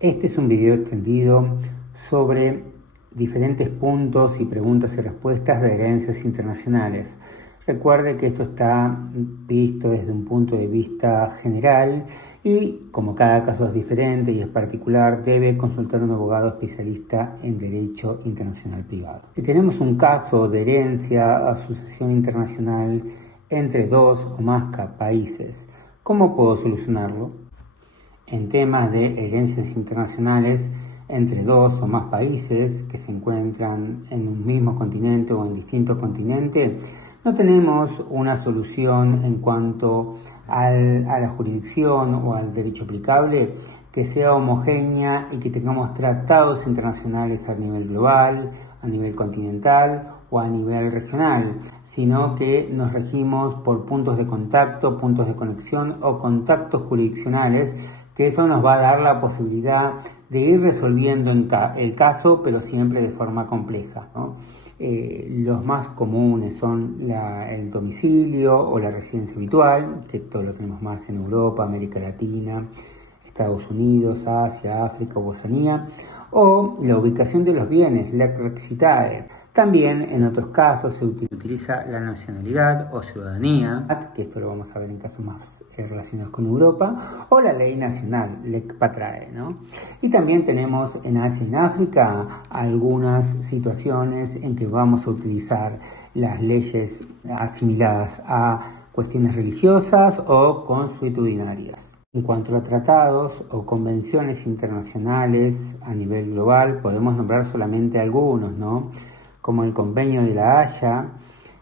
Este es un video extendido sobre diferentes puntos y preguntas y respuestas de herencias internacionales. Recuerde que esto está visto desde un punto de vista general y, como cada caso es diferente y es particular, debe consultar a un abogado especialista en Derecho Internacional Privado. Si tenemos un caso de herencia a sucesión internacional entre dos o más países, ¿cómo puedo solucionarlo? En temas de herencias internacionales entre dos o más países que se encuentran en un mismo continente o en distintos continentes, no tenemos una solución en cuanto a la jurisdicción o al derecho aplicable que sea homogénea y que tengamos tratados internacionales a nivel global, a nivel continental o a nivel regional, sino que nos regimos por puntos de contacto, puntos de conexión o contactos jurisdiccionales, que eso nos va a dar la posibilidad de ir resolviendo el caso, pero siempre de forma compleja, ¿no? Los más comunes son el domicilio o la residencia habitual, que todo lo tenemos más en Europa, América Latina, Estados Unidos, Asia, África, Oceanía, o la ubicación de los bienes, la Citae. También en otros casos se utiliza la nacionalidad o ciudadanía, que esto lo vamos a ver en casos más relacionados con Europa, o la ley nacional, Lec Patrae, ¿no? Y también tenemos en Asia y en África algunas situaciones en que vamos a utilizar las leyes asimiladas a cuestiones religiosas o consuetudinarias. En cuanto a tratados o convenciones internacionales a nivel global, podemos nombrar solamente algunos, ¿no? Como el Convenio de La Haya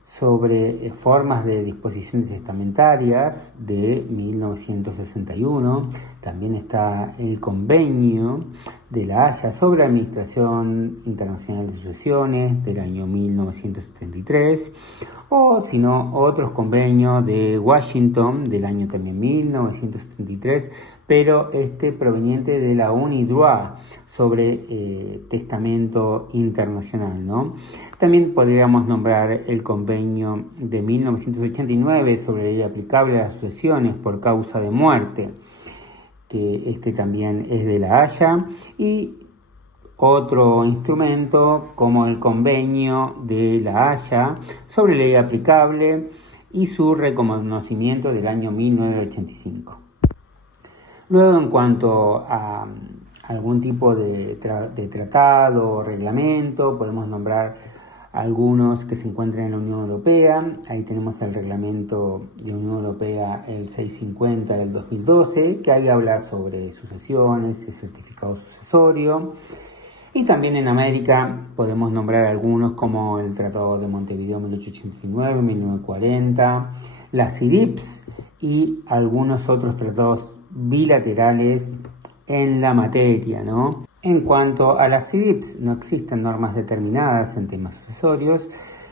sobre formas de disposiciones testamentarias de 1961. También está el Convenio de La Haya sobre Administración Internacional de Sucesiones del año 1973, o si no, otros convenios de Washington del año también 1973, pero proveniente de la UNIDROIT sobre testamento internacional, ¿no? También podríamos nombrar el convenio de 1989 sobre ley aplicable a las sucesiones por causa de muerte, que también es de La Haya, y otro instrumento como el convenio de La Haya sobre ley aplicable y su reconocimiento del año 1985. Luego, en cuanto a algún tipo de tratado o reglamento, podemos nombrar algunos que se encuentran en la Unión Europea. Ahí tenemos el reglamento de la Unión Europea, el 650 del 2012, que ahí habla sobre sucesiones, el certificado sucesorio. Y también en América podemos nombrar algunos como el Tratado de Montevideo 1889, 1940, las CIDIPS y algunos otros tratados bilaterales en la materia, ¿no? En cuanto a las CIDIPS, no existen normas determinadas en temas sucesorios,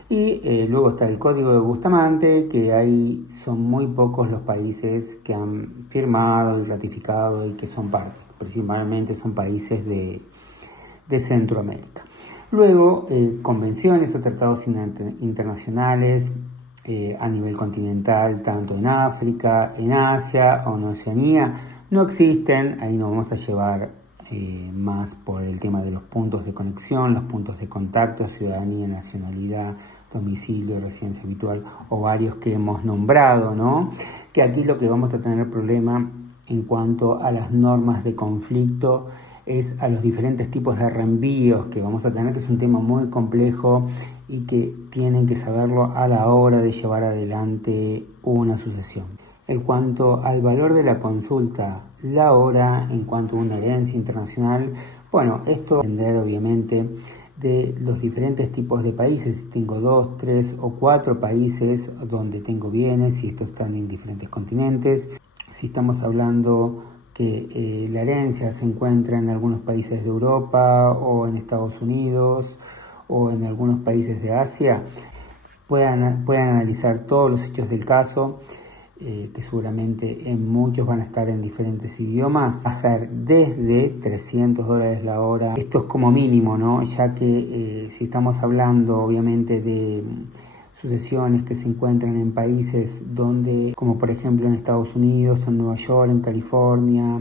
y luego está el Código de Bustamante, que ahí son muy pocos los países que han firmado y ratificado y que son parte, principalmente son países de Centroamérica. Luego, convenciones o tratados internacionales a nivel continental, tanto en África, en Asia o en Oceanía, no existen. Ahí nos vamos a llevar más por el tema de los puntos de conexión, los puntos de contacto, ciudadanía, nacionalidad, domicilio, residencia habitual o varios que hemos nombrado, ¿no? Que aquí lo que vamos a tener problema en cuanto a las normas de conflicto es a los diferentes tipos de reenvíos que vamos a tener, que es un tema muy complejo y que tienen que saberlo a la hora de llevar adelante una sucesión. En cuanto al valor de la consulta, la hora, en cuanto a una herencia internacional, bueno, esto va a depender obviamente de los diferentes tipos de países. Si tengo 2, 3 o 4 países donde tengo bienes, si estos están en diferentes continentes, si estamos hablando que la herencia se encuentra en algunos países de Europa o en Estados Unidos o en algunos países de Asia, puedan analizar todos los hechos del caso, que seguramente en muchos van a estar en diferentes idiomas. Va a ser desde $300 la hora. Esto es como mínimo, ¿no? Ya que si estamos hablando obviamente de sucesiones que se encuentran en países donde, como por ejemplo en Estados Unidos, en Nueva York, en California,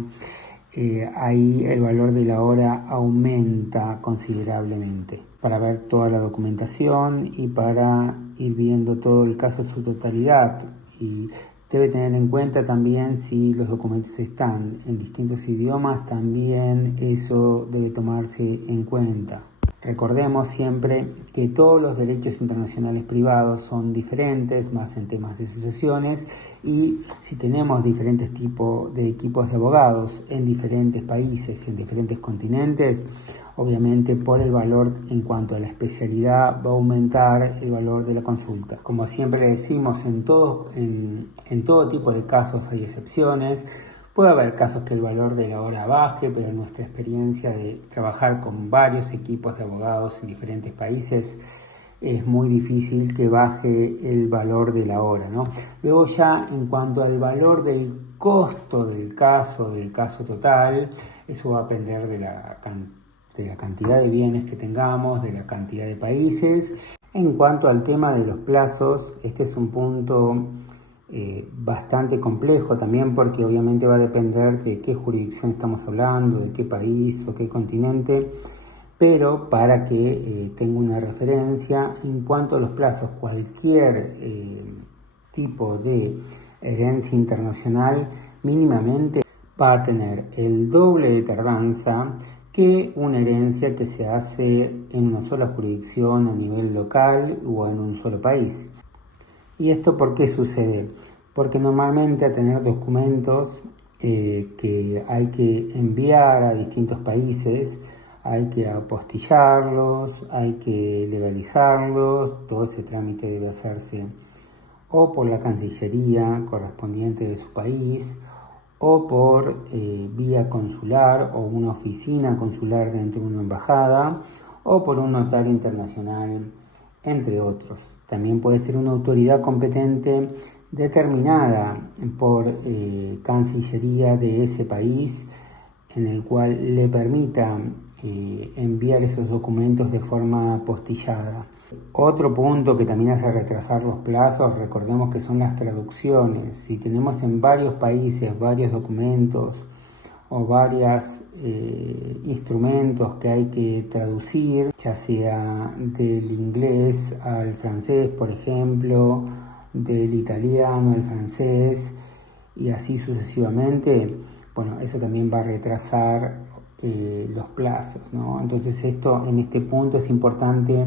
ahí el valor de la hora aumenta considerablemente para ver toda la documentación y para ir viendo todo el caso en su totalidad. Y debe tener en cuenta también si los documentos están en distintos idiomas, también eso debe tomarse en cuenta. Recordemos siempre que todos los derechos internacionales privados son diferentes, más en temas de sucesiones, y si tenemos diferentes tipos de equipos de abogados en diferentes países, en diferentes continentes, obviamente por el valor en cuanto a la especialidad va a aumentar el valor de la consulta. Como siempre le decimos, en todo tipo de casos hay excepciones. Puede haber casos que el valor de la hora baje, pero en nuestra experiencia de trabajar con varios equipos de abogados en diferentes países, es muy difícil que baje el valor de la hora, ¿no? Luego ya en cuanto al valor del costo del caso total, eso va a depender de la cantidad de bienes que tengamos, de la cantidad de países. En cuanto al tema de los plazos, este es un punto bastante complejo también, porque obviamente va a depender de qué jurisdicción estamos hablando, de qué país o qué continente, pero para que tenga una referencia en cuanto a los plazos, cualquier tipo de herencia internacional mínimamente va a tener el doble de tardanza que una herencia que se hace en una sola jurisdicción a nivel local o en un solo país. ¿Y esto por qué sucede? Porque normalmente al tener documentos que hay que enviar a distintos países, hay que apostillarlos, hay que legalizarlos, todo ese trámite debe hacerse o por la Cancillería correspondiente de su país, o por vía consular o una oficina consular dentro de una embajada, o por un notario internacional, entre otros. También puede ser una autoridad competente determinada por Cancillería de ese país, en el cual le permita enviar esos documentos de forma apostillada. Otro punto que también hace retrasar los plazos, recordemos que son las traducciones. Si tenemos en varios países varios documentos o varios instrumentos que hay que traducir, ya sea del inglés al francés, por ejemplo, del italiano al francés y así sucesivamente, bueno, eso también va a retrasar los plazos, ¿no? Entonces en este punto es importante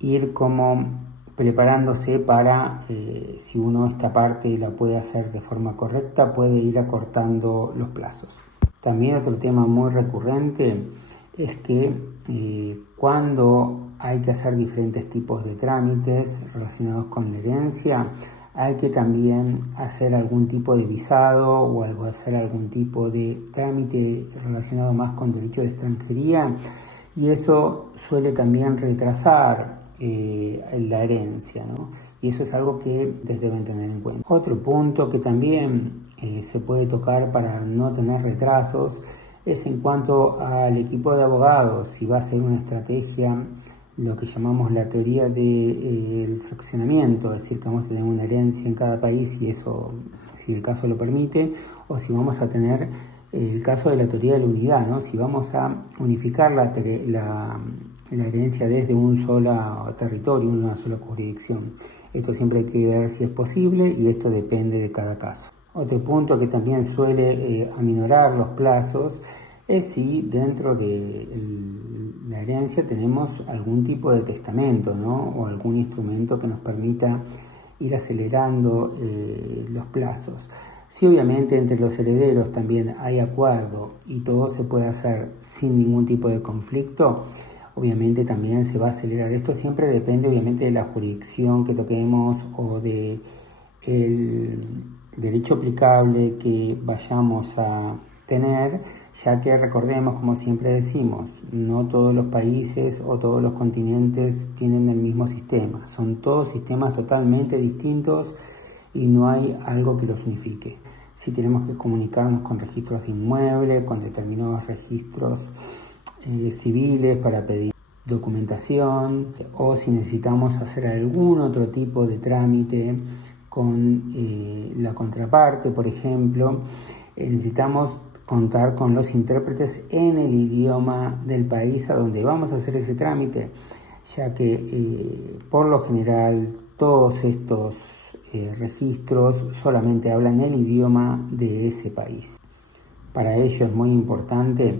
ir como preparándose para, si uno esta parte la puede hacer de forma correcta, puede ir acortando los plazos. También otro tema muy recurrente es que cuando hay que hacer diferentes tipos de trámites relacionados con la herencia, hay que también hacer algún tipo de visado o hacer algún tipo de trámite relacionado más con derecho de extranjería, y eso suele también retrasar la herencia, ¿no? Y eso es algo que ustedes deben tener en cuenta. Otro punto que también se puede tocar para no tener retrasos es en cuanto al equipo de abogados, si va a ser una estrategia, lo que llamamos la teoría del fraccionamiento, es decir, que vamos a tener una herencia en cada país y eso, si el caso lo permite, o si vamos a tener el caso de la teoría de la unidad, ¿no? Si vamos a unificar la herencia desde un solo territorio, una sola jurisdicción. Esto siempre hay que ver si es posible y esto depende de cada caso. Otro punto que también suele aminorar los plazos es si dentro de la herencia tenemos algún tipo de testamento, ¿no? O algún instrumento que nos permita ir acelerando los plazos. Si obviamente entre los herederos también hay acuerdo y todo se puede hacer sin ningún tipo de conflicto, obviamente también se va a acelerar. Esto siempre depende obviamente de la jurisdicción que toquemos o de el derecho aplicable que vayamos a tener, ya que recordemos, como siempre decimos, no todos los países o todos los continentes tienen el mismo sistema, son todos sistemas totalmente distintos y no hay algo que los unifique. Si tenemos que comunicarnos con registros de inmueble, con determinados registros civiles para pedir documentación, o si necesitamos hacer algún otro tipo de trámite con la contraparte, por ejemplo, necesitamos contar con los intérpretes en el idioma del país a donde vamos a hacer ese trámite, ya que por lo general todos estos registros solamente hablan el idioma de ese país. Para ello es muy importante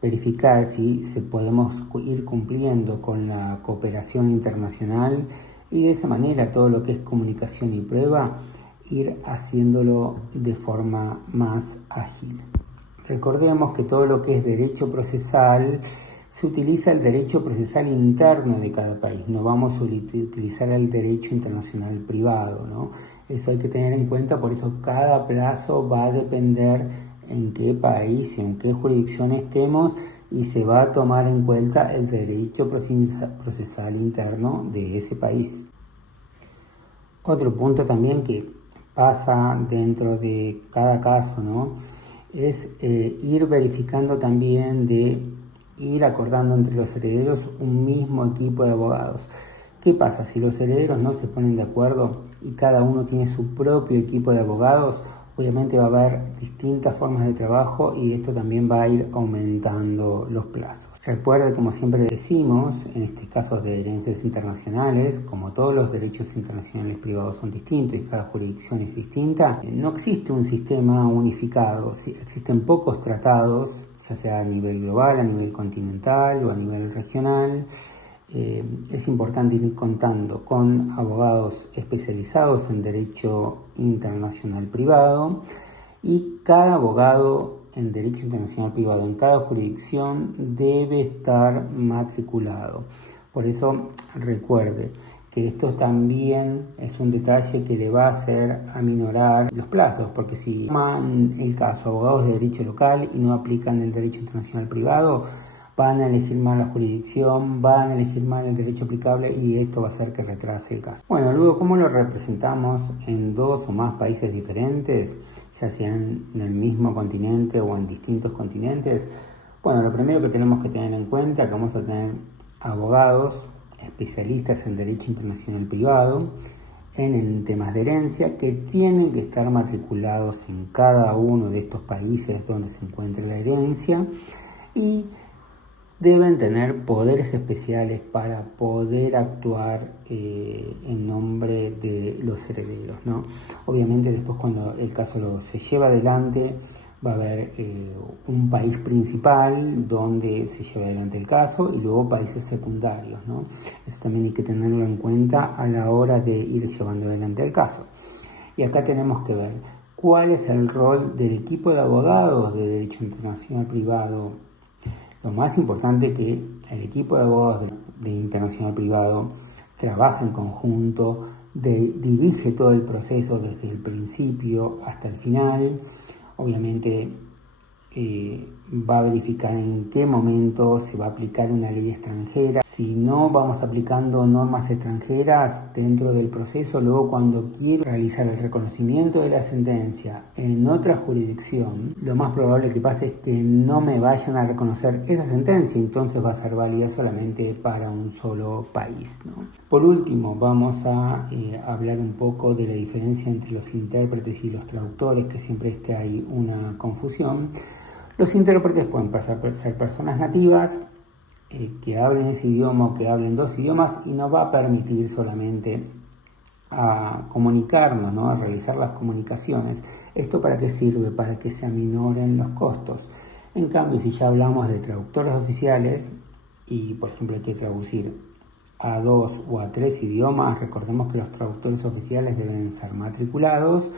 verificar si podemos ir cumpliendo con la cooperación internacional y de esa manera todo lo que es comunicación y prueba ir haciéndolo de forma más ágil. Recordemos que todo lo que es derecho procesal se utiliza el derecho procesal interno de cada país, no vamos a utilizar el derecho internacional privado, ¿no? Eso hay que tener en cuenta, por eso cada plazo va a depender en qué país y en qué jurisdicción estemos y se va a tomar en cuenta el derecho procesal interno de ese país. Otro punto también que pasa dentro de cada caso, ¿no? Es ir verificando también de ir acordando entre los herederos un mismo equipo de abogados. ¿Qué pasa? Si los herederos no se ponen de acuerdo y cada uno tiene su propio equipo de abogados, obviamente va a haber distintas formas de trabajo y esto también va a ir aumentando los plazos. Recuerda, como siempre decimos, en este caso de herencias internacionales, como todos los derechos internacionales privados son distintos y cada jurisdicción es distinta, no existe un sistema unificado. Existen pocos tratados, ya sea a nivel global, a nivel continental o a nivel regional. Es importante ir contando con abogados especializados en derecho internacional privado y cada abogado en derecho internacional privado en cada jurisdicción debe estar matriculado. Por eso recuerde que esto también es un detalle que le va a hacer aminorar los plazos, porque si toman el caso abogados de derecho local y no aplican el derecho internacional privado, van a elegir mal la jurisdicción, van a elegir mal el derecho aplicable y esto va a hacer que retrase el caso. Bueno, luego, ¿cómo lo representamos en dos o más países diferentes, ya sean en el mismo continente o en distintos continentes? Bueno, lo primero que tenemos que tener en cuenta es que vamos a tener abogados especialistas en derecho internacional privado, en temas de herencia, que tienen que estar matriculados en cada uno de estos países donde se encuentre la herencia y deben tener poderes especiales para poder actuar en nombre de los herederos, ¿no? Obviamente después cuando el caso se lleva adelante va a haber un país principal donde se lleva adelante el caso y luego países secundarios, ¿no? Eso también hay que tenerlo en cuenta a la hora de ir llevando adelante el caso. Y acá tenemos que ver cuál es el rol del equipo de abogados de derecho internacional privado. Lo más importante es que el equipo de abogados de internacional privado trabaja en conjunto, dirige todo el proceso desde el principio hasta el final. Obviamente va a verificar en qué momento se va a aplicar una ley extranjera. Si no vamos aplicando normas extranjeras dentro del proceso, luego cuando quiero realizar el reconocimiento de la sentencia en otra jurisdicción, lo más probable que pase es que no me vayan a reconocer esa sentencia, entonces va a ser válida solamente para un solo país, ¿no? Por último, vamos a hablar un poco de la diferencia entre los intérpretes y los traductores, que siempre hay una confusión. Los intérpretes pueden ser personas nativas que hablen ese idioma o que hablen dos idiomas y nos va a permitir solamente a comunicarnos, ¿no? A realizar las comunicaciones. ¿Esto para qué sirve? Para que se aminoren los costos. En cambio, si ya hablamos de traductores oficiales y, por ejemplo, hay que traducir a 2 o a 3 idiomas, recordemos que los traductores oficiales deben ser matriculados.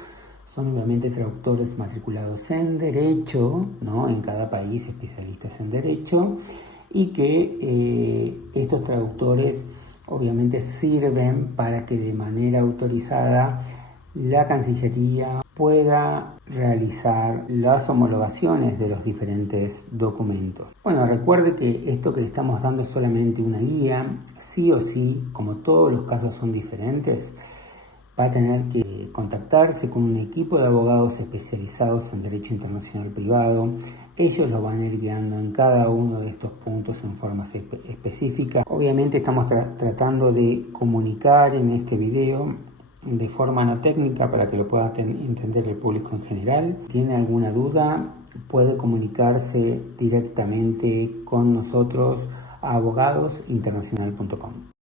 Son obviamente traductores matriculados en derecho, ¿no? En cada país especialistas en derecho, y que estos traductores obviamente sirven para que de manera autorizada la Cancillería pueda realizar las homologaciones de los diferentes documentos. Bueno, recuerde que esto que le estamos dando es solamente una guía. Sí o sí, como todos los casos son diferentes, va a tener que contactarse con un equipo de abogados especializados en derecho internacional privado. Ellos lo van a ir guiando en cada uno de estos puntos en forma específica. Obviamente estamos tratando de comunicar en este video de forma no técnica para que lo pueda entender el público en general. Si tiene alguna duda, puede comunicarse directamente con nosotros a abogadosinternacional.com.